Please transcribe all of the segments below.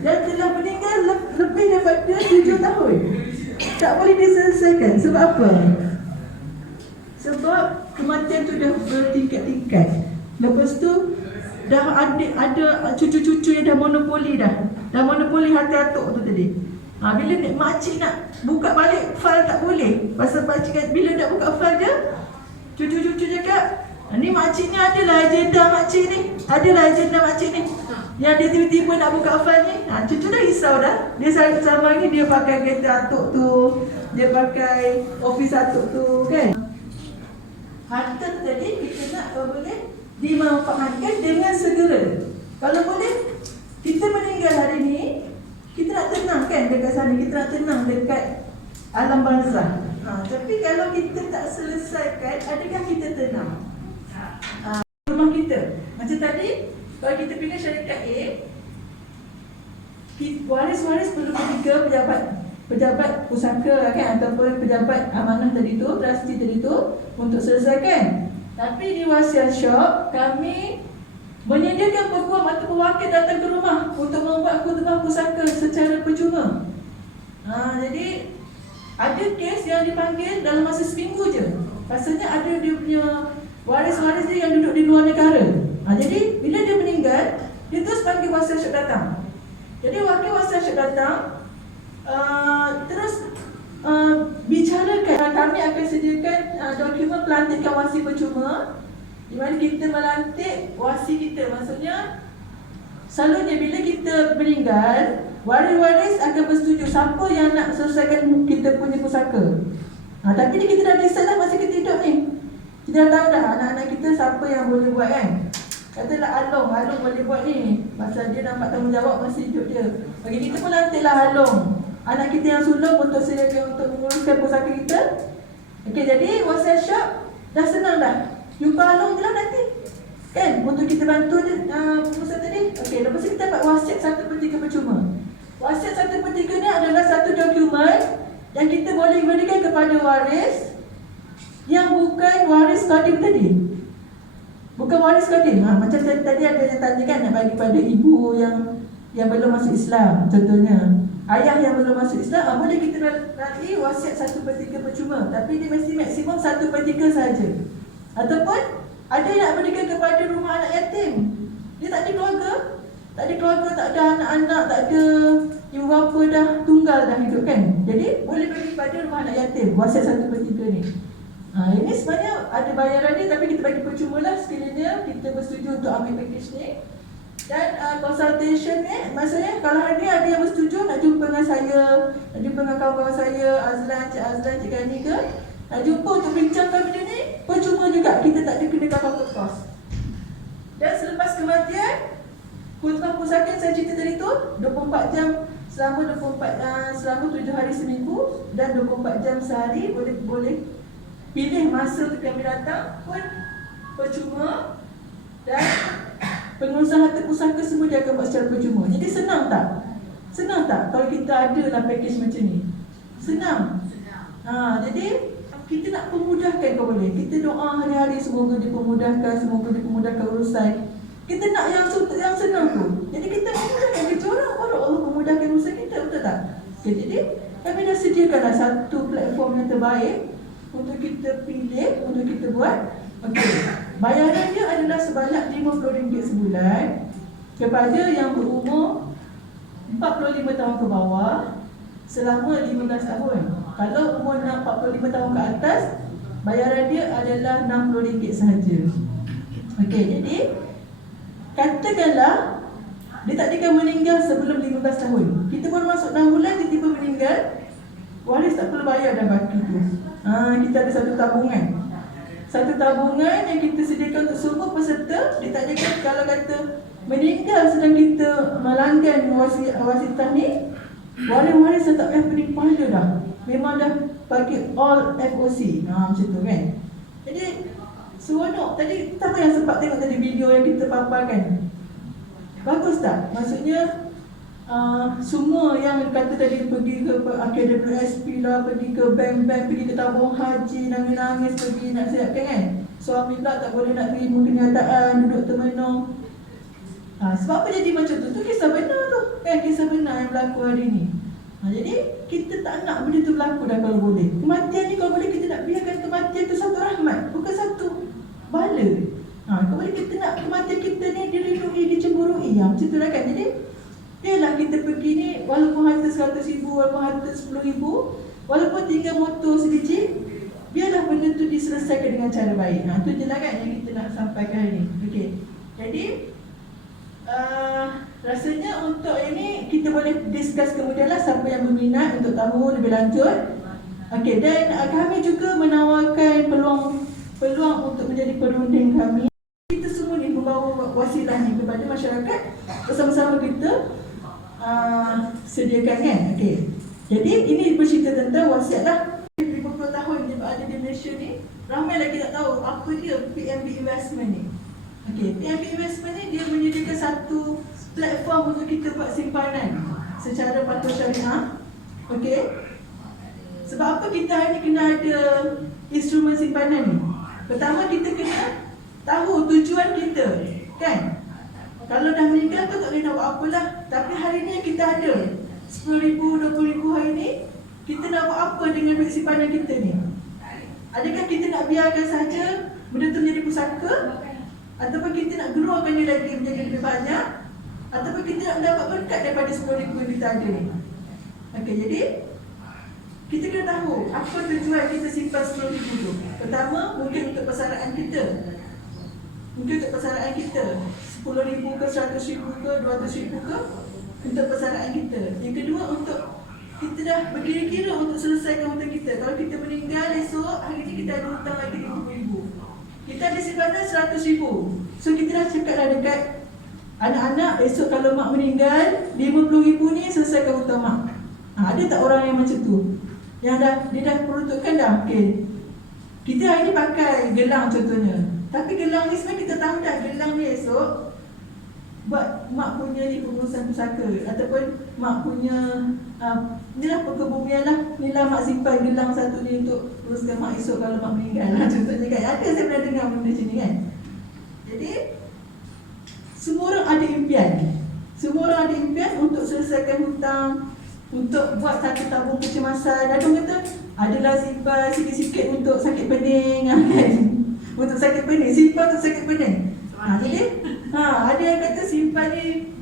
dan telah meninggal lebih daripada 7 tahun. Tak boleh diselesaikan. Sebab apa? Sebab kematian tu dah bertingkat-tingkat. Lepas tu dah ada cucu-cucu yang dah monopoli dah. Dah monopoli hati atuk tu tadi. Bila makcik nak buka balik file tak boleh. Pasal makcik kan bila nak buka file dia, cucu-cucu cakap, ni makcik ni adalah agenda makcik ni. Adalah agenda makcik ni. Yang dia tiba-tiba nak buka file ni, cucu dah risau dah. Dia sama ni dia pakai kereta atuk tu, dia pakai office atuk tu kan. Harta tadi kita nak boleh dimanfaatkan dengan segera. Kalau boleh, kita meninggal hari ni, kita nak tenang kan dekat sana, kita nak tenang dekat alam barzah. Tapi kalau kita tak selesaikan, adakah kita tenang? Rumah kita. Macam tadi, kalau kita pilih syarikat A, waris-waris perlu pergi ke pejabat pusaka kan, ataupun pejabat amanah tadi tu, trustee tadi tu untuk selesaikan. Tapi di wasiat syok, kami menyediakan peguam atau pewakil datang ke rumah untuk membuat khutbah pusaka secara percuma. Jadi ada kes yang dipanggil dalam masa seminggu je. Rasanya ada dia punya waris-waris dia yang duduk di luar negara. Jadi bila dia meninggal, dia terus panggil wasiat syok datang. Jadi wakil wasiat syok datang, terus bicarakan. Kami akan sediakan dokumen pelantikan wasi percuma, di mana kita melantik wasi kita. Maksudnya selalunya bila kita meninggal, waris-waris akan bersetuju siapa yang nak selesaikan kita punya pusaka. Tapi ni kita dah decide dah masa kita hidup ni. Kita dah tahu dah anak-anak kita siapa yang boleh buat kan. Katalah Along boleh buat ni, pasal dia nampak tanggungjawab masa hidup dia. Bagi kita pun lantiklah Along, anak kita yang sulung, untuk sediakan untuk menguruskan pusaka kita. Okey, jadi wasiat syok dah senang dah. Jumpa Along je lah nanti kan, untuk kita bantu dia pusaka tadi. Okey, lepas tu kita dapat wasiat 1/3 percuma. Wasiat 1/3 ni adalah satu dokumen yang kita boleh berikan kepada waris yang bukan waris qadim tadi. Bukan waris qadim. Macam tadi ada yang tanya kan, nak bagi pada ibu yang belum masuk Islam contohnya. Ayah yang belum masuk Islam, boleh kita bagi wasiat 1/3 percuma. Tapi dia mesti maksimum 1/3 sahaja. Ataupun ada yang nak berikan kepada rumah anak yatim. Dia tak ada keluarga, tak ada anak-anak, tak ada ibu bapa, dah tunggal dah hidup kan. Jadi boleh bagi kepada rumah anak yatim wasiat 1/3 ni. Ini sebenarnya ada bayaran dia, tapi kita bagi percuma lah sekiranya kita bersetuju untuk ambil package ni. Dan consultation ni, maksudnya kalau ada yang bersetuju nak jumpa dengan saya, nak jumpa dengan kawan-kawan saya, Cik Azlan, Cik Gani ke, nak jumpa untuk bincangkan benda ni, percuma juga, kita tak ada kenakan apa-apa kos. Dan selepas kematian, khutbah pusaka yang saya cerita tadi tu 24 jam selama 7 hari seminggu dan 24 jam sehari, boleh pilih masa untuk kami datang pun percuma. Dan pengurusan harta pusaka semua dia akan buat secara percuma. Jadi senang tak? Senang tak kalau kita ada lah package macam ni? Senang. Jadi kita nak pemudahkan kalau boleh. Kita doa hari-hari semoga dipermudahkan urusan. Kita nak yang senang tu. Jadi kita memudahkan kita orang, baru Allah memudahkan urusan kita, betul tak? Jadi kami dah sediakanlah satu platform yang terbaik untuk kita pilih, untuk kita buat. Okey, bayaran dia adalah sebanyak RM50 sebulan kepada yang berumur 45 tahun ke bawah selama 15 tahun. Kalau umur 45 tahun ke atas, bayaran dia adalah RM60 sahaja. Okey, jadi katakanlah dia tak akan meninggal sebelum 15 tahun. Kita baru masuk 6 bulan, tiba-tiba meninggal, waris tak perlu bayar dah baki tu. Kita ada satu tabungan yang kita sediakan untuk semua peserta. Dia tak akan, kalau kata meninggal sedang kita melanggan wasiat ni, waris-waris tak payah pening kepala dah. Memang dah bagi all FOC. Macam tu kan. Jadi seronok. Tadi siapa yang sempat tengok tadi video yang kita paparkan? Bagus tak? Maksudnya semua yang kata tadi pergi ke KWSP lah, pergi ke bank-bank, pergi ke tabung haji, nangis-nangis pergi nak siapkan kan. Suami pula tak boleh nak terima kenyataan, duduk termenung. Sebab apa jadi macam tu? Tu kisah benar. yang berlaku hari ni. Jadi kita tak nak benda tu berlaku dah kalau boleh. Kematian ni kalau boleh kita nak biarkan kematian tu satu rahmat, bukan satu bala. Kalau boleh kita nak kematian kita ni dirindui, dicemburui. Macam tu lah kan. Jadi biarlah kita pergi ni, walaupun harta 100,000, walaupun harta 10,000, walaupun tinggal motor sebiji, biarlah benda tu diselesaikan dengan cara baik. Itu je lah kan yang kita nak sampaikan hari ni. Okey. Jadi rasanya untuk ini kita boleh discuss kemudian lah, siapa yang berminat untuk tahu lebih lanjut. Okey, dan kami juga menawarkan peluang untuk menjadi perunding kami. Kita semua ni membawa wasilah ni kepada masyarakat, bersama-sama kita sediakan kan. Okey. Jadi ini bercerita tentang wasiat lah. 50 tahun dia berada di Malaysia ni, ramai lagi tak tahu apa dia PNB Investment ni. Okey, PNB Investment ni dia menyediakan satu platform untuk kita buat simpanan secara patuh syariah. Okey. Sebab apa kita hari ni kena ada instrumen simpanan ni? Pertama kita kena tahu tujuan kita, kan? Kalau dah meninggal tu tak boleh nak buat apalah. Tapi hari ni kita ada 10,000, 20,000 hari ni, kita nak buat apa dengan duit simpanan kita ni? Adakah kita nak biarkan saja benda tu menjadi pusaka? Ataupun kita nak grow dia lagi menjadi lebih banyak? Ataupun kita nak mendapat berkat daripada 10,000 yang kita ada ni? Okey, jadi kita kena tahu apa tujuan kita simpan 10,000 tu. Pertama, mungkin untuk persaraan kita. Mungkin untuk persaraan kita 10,000 ke, 100,000 ke, 200,000 ke, untuk persaraan kita. Yang kedua, untuk kita dah berkira-kira untuk selesaikan hutang kita. Kalau kita meninggal esok, hari ni kita ada hutang lagi 50,000. Kita ada simpanan 100,000. So kita dah cakap dah dekat anak-anak, esok kalau mak meninggal, 50,000 ni selesaikan hutang mak. Ada tak orang yang macam tu? Yang dia dah peruntukkan dah. Okay. Kita hari ni pakai gelang contohnya. Tapi gelang ni sebenarnya kita tahu dah, gelang ni esok buat mak punya ni pengurusan pusaka, ataupun mak punya ni lah perkebumian lah. Ni lah mak simpan gelang satu ni untuk uruskan mak esok kalau mak meninggal lah. Contohnya kan, ada saya pernah dengar benda macam ni kan. Jadi semua orang ada impian. Semua orang ada impian untuk selesaikan hutang, untuk buat satu tabung kecemasan. Ada orang kata adalah simpan sikit-sikit untuk sakit pening kan. Untuk sakit pening, simpan untuk sakit pening. Jadi ada yang kata simpan ni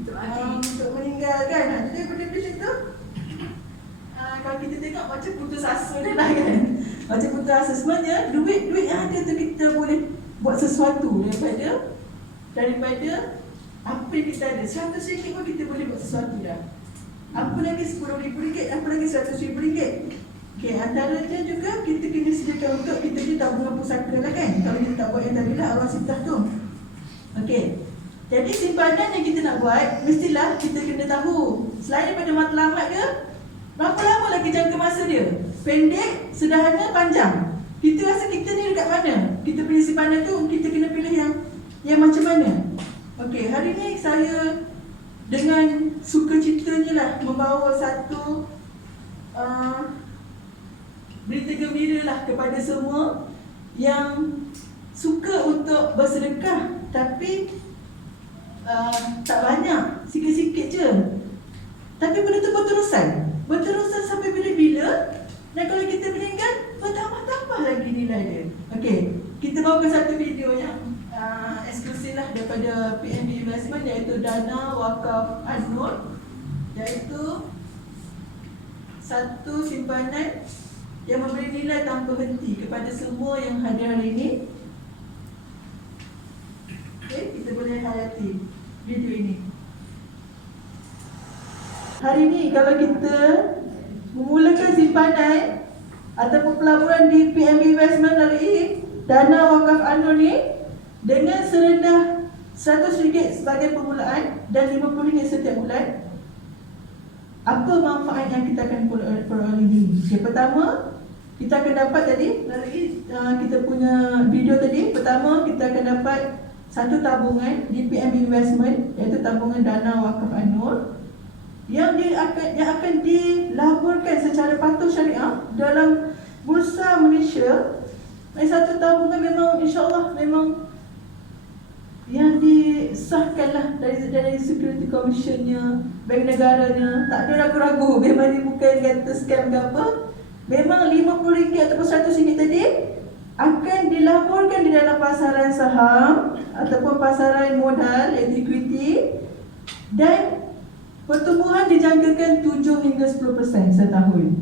untuk meninggal kan. Jadi benda-benda tu kalau kita tengok macam putus asa dia lah kan. Macam putus asa. Sebenarnya duit yang ada tu kita boleh buat sesuatu daripada apa yang kita ada. 100 ringgit pun kita boleh buat sesuatu dah. Apa lagi 10,000 ringgit, apa lagi 100,000 ringgit. Okay, antaranya juga kita kena sediakan untuk kita ni tabungan pusaka lah kan. Kalau kita tak buat yang tadi lah, awal sitah tu. Okay, jadi simpanan yang kita nak buat, mestilah kita kena tahu selain daripada matlamat dia, berapa lama lagi jangka masa dia. Pendek, sederhana, panjang. Kita rasa kita ni dekat mana? Kita pilih simpanan tu, kita kena pilih yang macam mana. Okay, hari ni saya dengan sukacitanya lah membawa satu berita gembira lah kepada semua yang suka untuk bersedekah tapi tak banyak, sikit-sikit je. Tapi benda tu berterusan sampai bila-bila. Dan kalau kita meninggal, bertambah-tambah lagi nilai dia. Okey, kita bawakan satu video yang eksklusif lah daripada PNB Investment, iaitu Dana Wakaf An-Nur, iaitu satu simpanan yang memberi nilai tanpa henti kepada semua yang hadir hari ini. Okay, kita boleh hayati video ini. Hari ini kalau kita memulakan simpanan ataupun pelaburan di PNB Investment melalui Dana Wakaf An-Nur ni dengan serendah RM100 sebagai permulaan dan RM50 setiap bulan, apa manfaat yang kita akan peroleh ini? Yang pertama, kita akan dapat tadi melalui kita punya video tadi. Pertama, kita akan dapat satu tabungan di PNB Investment, iaitu tabungan Dana Wakaf An-Nur, yang akan dilaburkan secara patuh syariah dalam Bursa Malaysia. Satu tabungan memang insya-Allah memang yang disahkanlah dari Security Commissionnya, Bank Negaranya. Tak ada ragu-ragu memang ni bukan kata scam ke apa. Memang RM50 ataupun RM100 tadi akan dilaporkan di dalam pasaran saham ataupun pasaran modal, equity, dan pertumbuhan dijangkakan 7 hingga 10% setahun.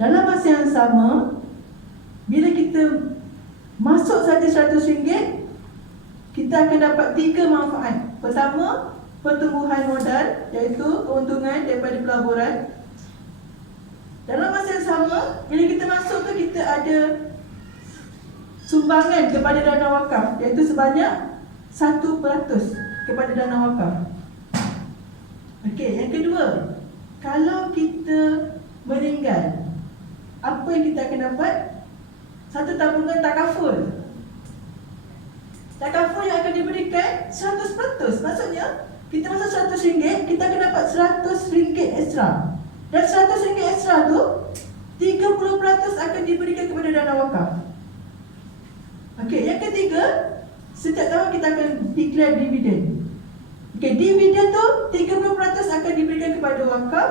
Dalam masa yang sama, bila kita masuk saja RM100, kita akan dapat 3 manfaat. Pertama, pertumbuhan modal, iaitu keuntungan daripada pelaburan. Dalam masa yang sama, bila kita masuk tu, kita ada sumbangan kepada dana wakaf, iaitu sebanyak 1% kepada dana wakaf. Okey, yang kedua, kalau kita meninggal, apa yang kita akan dapat? Satu tabungan takaful. Takaful yang akan diberikan 100%. Maksudnya, kita masuk RM100, kita akan dapat RM100 ekstra. Dan RM100 ekstra tu 30% akan diberikan kepada dana wakaf. Okey, yang ketiga, setiap tahun kita akan declare dividen. Okey, dividen tu 30% akan diberikan kepada wakaf,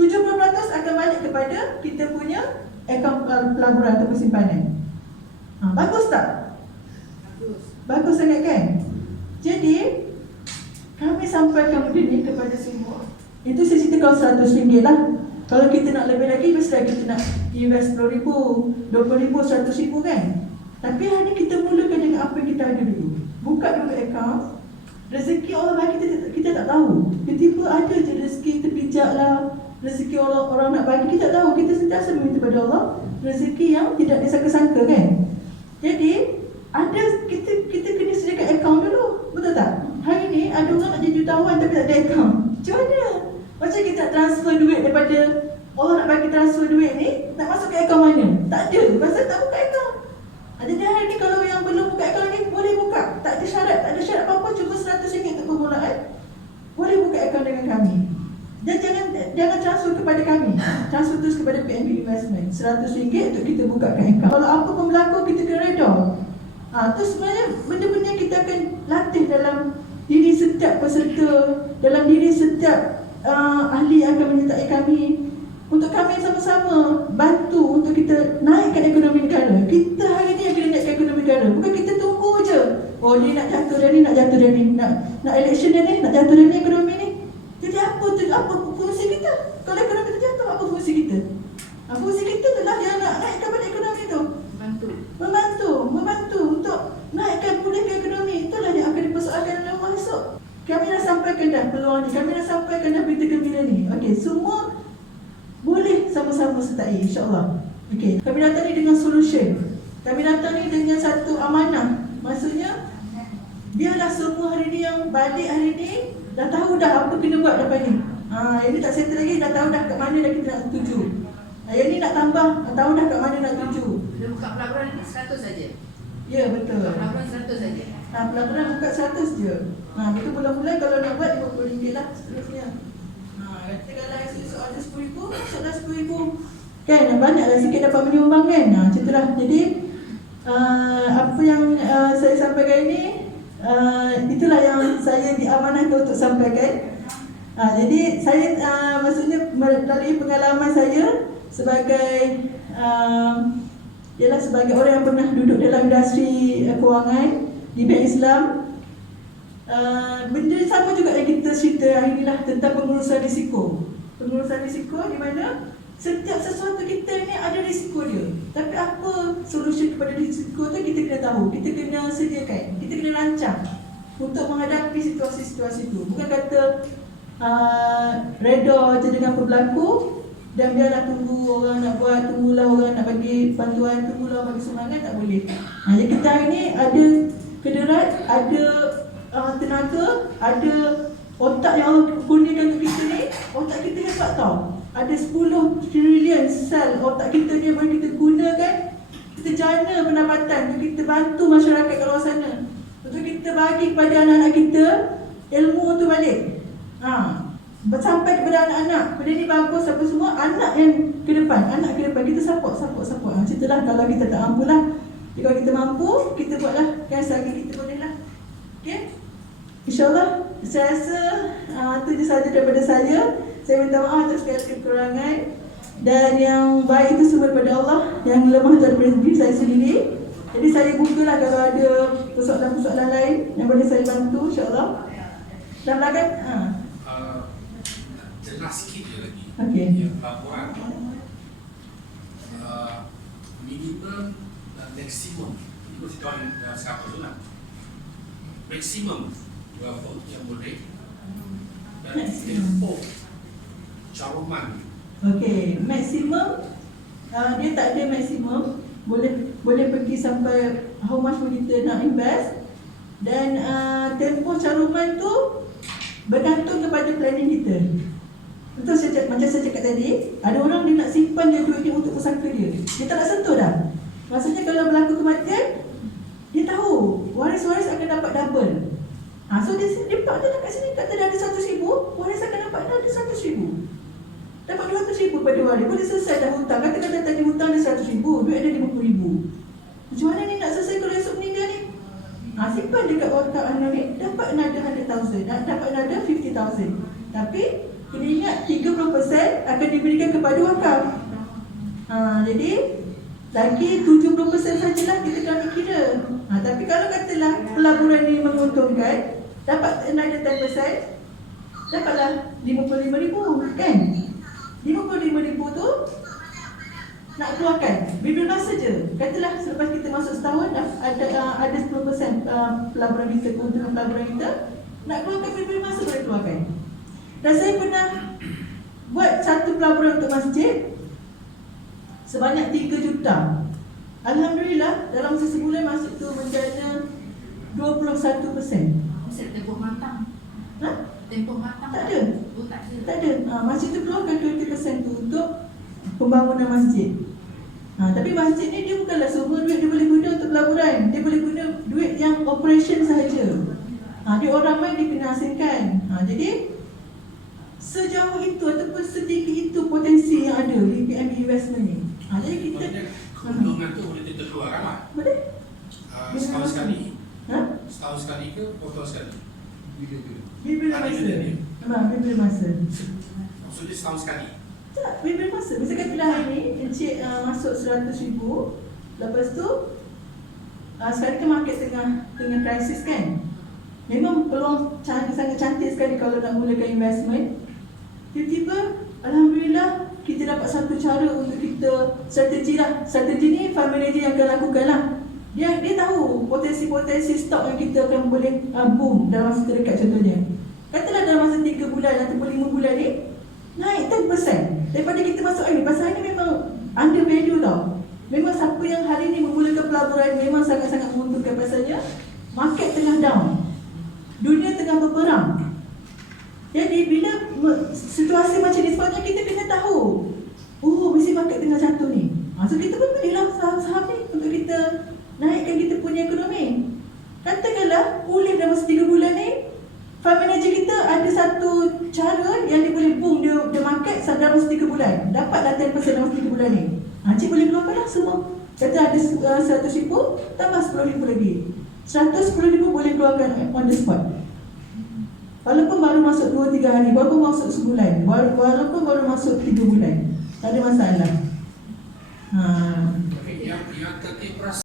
70% akan balik kepada kita punya akaun pelaburan atau simpanan. Bagus tak? Bagus sangat kan? Jadi, kami sampaikan benda ni kepada semua. Itu saya cerita kalau RM100 lah. Kalau kita nak lebih lagi, mestilah kita nak invest RM10,000, RM20,000, RM100,000 kan? Tapi hari ni kita mulakan dengan apa yang kita ada dulu. Buka dulu akaun. Rezeki Allah bagi kita tak tahu. Tiba-tiba ada je rezeki terpijak lah. Rezeki orang nak bagi, kita tak tahu. Kita sentiasa meminta kepada Allah rezeki yang tidak disangka-sangka kan? Jadi, ada kita kena sediakan akaun dulu. Betul tak? Hari ni ada orang nak jadi jutawan tapi tak ada akaun. Macam mana? Macam kita transfer duit daripada Allah nak bagi transfer duit ni, nak masuk ke akaun mana? Tak ada. Pasal tak buka akaun. Jadi hari ni kalau yang belum buka akaun ni, boleh buka. Tak ada syarat apa-apa, cuma RM100 untuk permulaan. Boleh buka akaun dengan kami. Dan jangan transfer kepada kami. Transfer terus kepada PNB Investment. RM100 untuk kita bukakan akaun. Kalau apa pun berlaku, kita kena reda. Tu sebenarnya benda-benda kita akan latih dalam diri setiap peserta, dalam diri setiap ahli yang akan menyertai kami, untuk kami sama-sama bantu untuk kita naikkan ekonomi negara. Kita hari ni yang kena naikkan ekonomi negara. Bukan kita tunggu je. Oh, ni nak jatuh dah ni, nak jatuh dah ni, nak election dah ni, nak jatuh dah ni ekonomi ni. Jadi apa fungsi kita? Kalau ekonomi tu jatuh, apa fungsi kita? Fungsi kita tu lah yang nak naikkan balik ekonomi tu. Membantu untuk naikkan pulihkan ekonomi. Itulah yang akan dipersoalkan oleh Allah esok. Kami dah sampaikan dah peluang ni, kami dah sampaikan dah berita gembira ni. Okey, semua boleh sama-sama sertai, insya-Allah. Okey, kami datang ni dengan solution. Kami datang ni dengan satu amanah. Maksudnya, biarlah semua hari ni yang balik hari ni dah tahu dah apa kena buat lepas ni. Yang ni tak settle lagi, dah tahu dah kat mana dah kita nak tuju. Yang ni nak tambah, dah tahu dah kat mana nak tuju. Dia buka pelaburan ni 100 saja. Ya, betul. Pelaburan 100 saja. Pelaburan buka 100 je. Betul bulan-bulan kalau nak buat RM50 lah seterusnya. Kata kalau esok ada RM10,000, esok dah RM10,000. Kan, banyaklah sikit dapat menyumbang kan. Macam tu lah. Jadi, apa yang saya sampaikan ini, itulah yang saya diamanahkan untuk sampaikan. Jadi, saya maksudnya melalui pengalaman saya sebagai ialah sebagai orang yang pernah duduk dalam industri kewangan di Bank Islam. Benda sama juga yang kita cerita hari ni lah tentang pengurusan risiko. Pengurusan risiko di mana setiap sesuatu kita ni ada risiko dia. Tapi apa solusi kepada risiko tu kita kena tahu, kita kena sediakan, kita kena rancang untuk menghadapi situasi-situasi tu. Bukan kata reda je dengan apa berlaku dan biarlah tunggu orang nak buat, tunggulah orang nak bagi bantuan, tunggulah orang bagi sumbangan, tak boleh. Jadi kita hari ni ada kederat, ada tenaga, ada otak yang Allah kurniakan untuk kita ni. Otak kita hebat tau. Ada 10 trilion sel otak kita ni boleh kita gunakan. Kita jana pendapatan untuk kita bantu masyarakat kat luar sana, untuk kita bagi kepada anak-anak kita ilmu tu balik. Sampai kepada anak-anak. Benda ni bagus apa semua. Anak yang ke depan, kita support. Macam itulah kalau kita tak mampu lah. Jadi kalau kita mampu, kita buatlah. Kan selagi kita boleh lah. Okay? InsyaAllah, saya rasa itu je saja daripada saya. Saya minta maaf atas segala kekurangan. Dan yang baik itu semua daripada Allah, yang lemah itu daripada diri saya sendiri. Jadi saya bukalah kalau ada persoalan-persoalan lain yang boleh saya bantu, insyaAllah. Dan belakang, jelas sikit je lagi. Okey. Ya, laporan minimum dan maksimum itu situasi siapa tu lah. Maksimum berapa yang boleh dan tempoh caruman. okey, maksimum dia tak ada maksimum. Boleh pergi sampai how much pun kita nak invest. Dan tempoh caruman tu bergantung kepada planning kita. Betul macam saya cakap tadi, ada orang dia nak simpan dia duit dia untuk pusaka dia. Dia tak nak sentuh dah. Maksudnya kalau berlaku kematian, dia tahu waris-waris akan dapat double. So dia park je kat sini, kata dia ada 100,000, waris akan dapat dah ada 100,000. Dapat 200,000 pada waris, boleh selesai dah hutang. Kata tadi hutang dia 100,000, duit ada 50,000. Macam mana ni nak selesai kalau esok meninggal ni? Simpan dekat wakaf ni, dapat another 100,000, dapat another 50,000. Tapi kena ingat 30% akan diberikan kepada wakaf. Jadi lagi 70% sajalah kita kena kira. Tapi kalau katalah pelaburan ni menguntungkan, dapat another 10%, dapatlah 55,000 kan? 55,000 tu nak keluarkan bila masa je. Katalah selepas kita masuk setahun ada 10% pelaburan kita, keuntungan pelaburan kita, nak keluarkan bila masa boleh keluarkan. Dan saya pernah buat satu pelaburan untuk masjid sebanyak 3 juta. Alhamdulillah dalam masa sebulan masjid tu menjana 21%. Masa tempoh matang. Tempoh matang. Tak ada. Oh, tak ada. Tak ada. Masjid tu keluarkan 20% tu untuk pembangunan masjid. Tapi masjid ni dia bukanlah semua duit dia boleh guna untuk pelaburan. Dia boleh guna duit yang operation sahaja. Dia orang ramai dia kena asingkan. Jadi sejauh itu ataupun setinggi itu potensi yang ada di PNB investment ni. Jadi kita Keuntungan tu boleh kita keluarkan lah. boleh. Setahun sekali. Setahun sekali ke potong sekali? Bila masa. Bila masa. Maksudnya setahun sekali. Tak, bila masa. Misalkan katalah hari ni Encik masuk 100,000. Lepas tu sekarang kan market tengah krisis kan. Memang peluang sangat cantik sekali kalau nak mulakan investment. Tiba-tiba Alhamdulillah kita dapat satu cara untuk kita strategi lah. Strategi ni fund manager yang akan lakukan lah. Dia tahu potensi-potensi stok yang kita akan boleh boom dalam masa terdekat contohnya. Katalah dalam masa 3 bulan ataupun 5 bulan ni naik 10% daripada kita masuk hari ni. Pasal hari ni memang under value tau. Memang siapa yang hari ni memulakan pelaburan memang sangat-sangat menguntungkan. Pasalnya market tengah down, dunia tengah berperang. Jadi bila situasi macam ni, sepatutnya kita kena tahu, mesti market tengah jatuh ni. So kita pun belilah saham-saham ni untuk kita naikkan kita punya ekonomi. Katakanlah pulih dalam masa 3 bulan ni, fund manager kita ada satu cara yang dia boleh boom dia market dalam masa 3 bulan. Dapatlah 10% dalam masa 3 bulan ni. Cik boleh keluarkanlah semua. Kata ada 100,000, tambah 10,000 lagi. 10,000 boleh keluarkan on the spot. Walaupun baru masuk 2-3 hari, walaupun masuk sebulan, walaupun baru masuk 3 bulan, tak ada masalah. Yang 30%